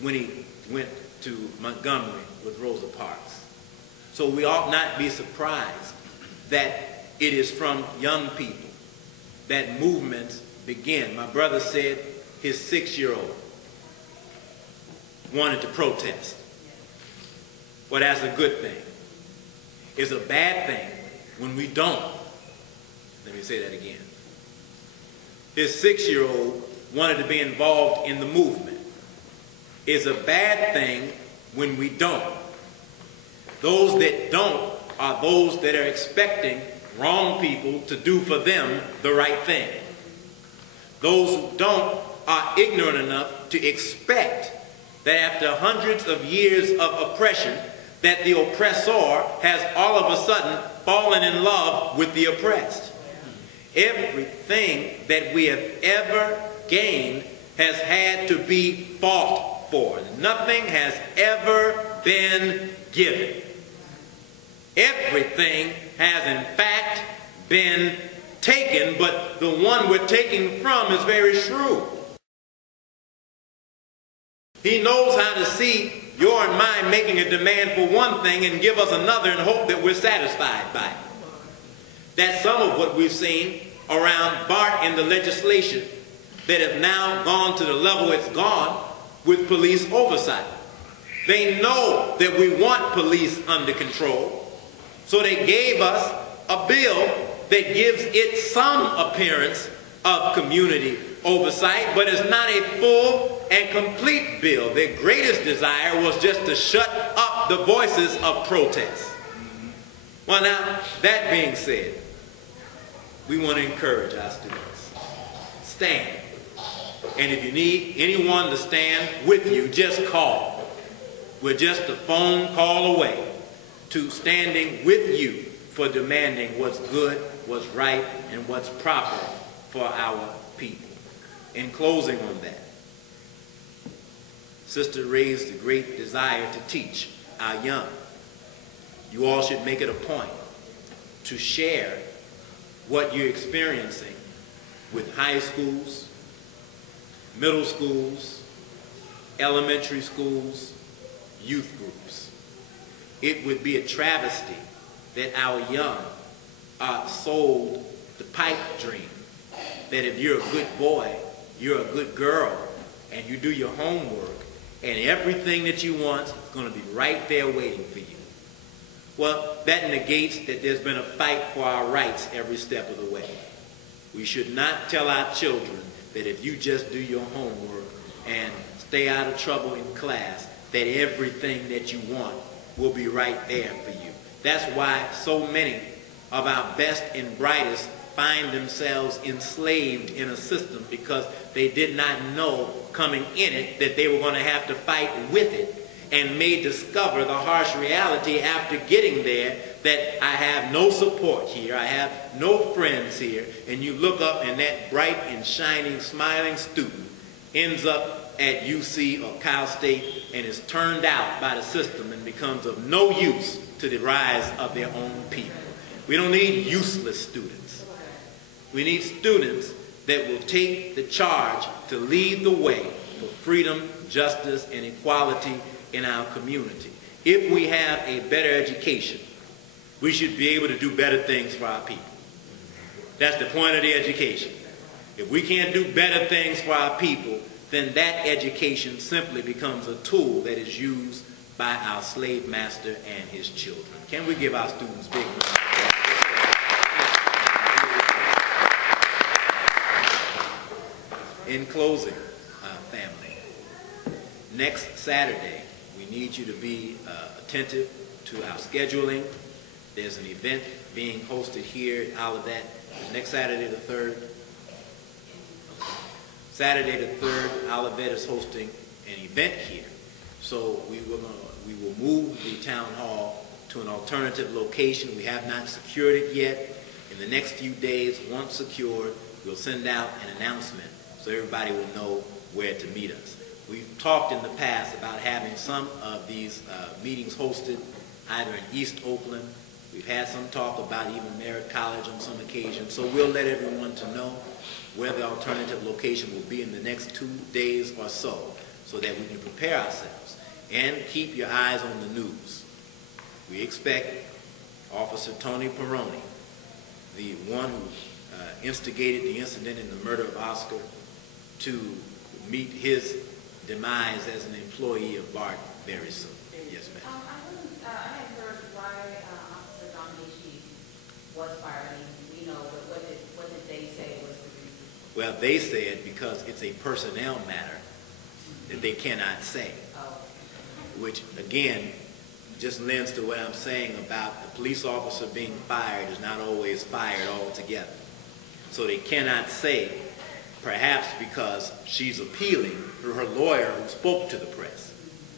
when he went to Montgomery with Rosa Parks. So we ought not be surprised that it is from young people that movements begin. My brother said his 6-year-old wanted to protest. Well, that's a good thing. It's a bad thing when we don't. Let me say that again. His 6-year-old wanted to be involved in the movement. It's a bad thing when we don't. Those that don't are those that are expecting wrong people to do for them the right thing. Those who don't are ignorant enough to expect that after hundreds of years of oppression, that the oppressor has all of a sudden fallen in love with the oppressed. Everything that we have ever gained has had to be fought for. Nothing has ever been given. Everything has in fact been taken, but the one we're taking from is very shrewd. He knows how to see your and mine making a demand for one thing and give us another and hope that we're satisfied by it. That's some of what we've seen around BART in the legislation that have now gone to the level it's gone with police oversight. They know that we want police under control, so they gave us a bill that gives it some appearance of community oversight, but it's not a full and complete bill. Their greatest desire was just to shut up the voices of protest. Well, now, that being said, we want to encourage our students. Stand. And if you need anyone to stand with you, just call. We're just a phone call away to standing with you for demanding what's good, what's right, and what's proper for our people. In closing on that, Sister raised a great desire to teach our young. You all should make it a point to share what you're experiencing with high schools, middle schools, elementary schools, youth groups. It would be a travesty that our young are sold the pipe dream, that if you're a good boy, you're a good girl, and you do your homework, and everything that you want is going to be right there waiting for you. Well, that negates that there's been a fight for our rights every step of the way. We should not tell our children that if you just do your homework and stay out of trouble in class, that everything that you want will be right there for you. That's why so many of our best and brightest find themselves enslaved in a system, because they did not know coming in it that they were going to have to fight with it, and may discover the harsh reality after getting there that I have no support here, I have no friends here, and you look up and that bright and shining, smiling student ends up at UC or Cal State and is turned out by the system and becomes of no use to the rise of their own people. We don't need useless students. We need students that will take the charge to lead the way for freedom, justice, and equality in our community. If we have a better education, we should be able to do better things for our people. That's the point of the education. If we can't do better things for our people, then that education simply becomes a tool that is used by our slave master and his children. Can we give our students big round of applause? In closing, family, next Saturday, we need you to be attentive to our scheduling. There's an event being hosted here at Olivet next Saturday the 3rd. Saturday the 3rd, Olivet is hosting an event here. So we will move the town hall to an alternative location. We have not secured it yet. In the next few days, once secured, we'll send out an announcement so everybody will know where to meet us. We've talked in the past about having some of these meetings hosted either in East Oakland. We've had some talk about even Merritt College on some occasions. So we'll let everyone to know where the alternative location will be in the next 2 days or so. so that we can prepare ourselves. And keep your eyes on the news. We expect Officer Tony Peroni, the one who instigated the incident in the murder of Oscar, to meet his demise as an employee of BART very soon. Yes, ma'am. I had heard why Officer Dominici was fired. I mean, we know, but what did they say was the reason? Well, they said because it's a personnel matter that they cannot say, which again just lends to what I'm saying about the police officer being fired is not always fired altogether. So they cannot say, perhaps because she's appealing through her lawyer who spoke to the press.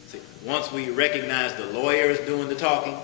See, once we recognize the lawyer is doing the talking,